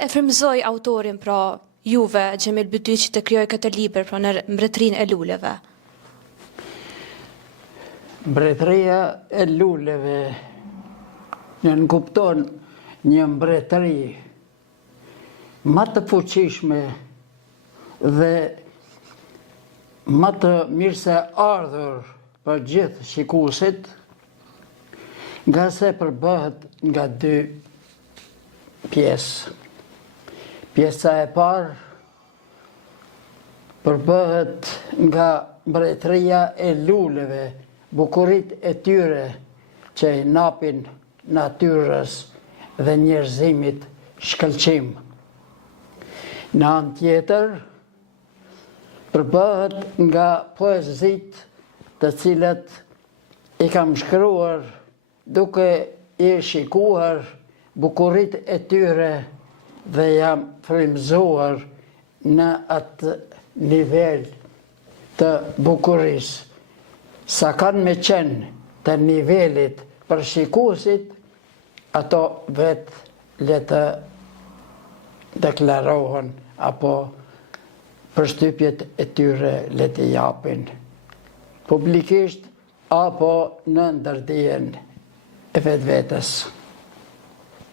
e frymëzoi autorin, pra juve, Xhemil Bytyqi, të krijoj këtë libër, pra në Mbretërinë e Luleve? Mbretëria e Luleve nënkupton një mbretëri më të fuqishme dhe më të mirë se ardhur për gjithë shikuesit, nga se përbëhet nga dy pjesë. Pjesa e parë përbëhet nga mbretëria e Luleve, bukurit e tyre që i napin natyrës dhe njerëzimit shkëlqim. Në anë tjetër, përbëhet nga poezit të cilat i kam shkruar duke i shikuar bukurit e tyre dhe jam frymëzuar në atë nivel të bukurisë. Sa kanë me qenë të nivelit për shikuesit, ato vetë le të deklarohen apo përshtypjet e tyre le të japin publikisht apo në ndërdijen e vetvetes.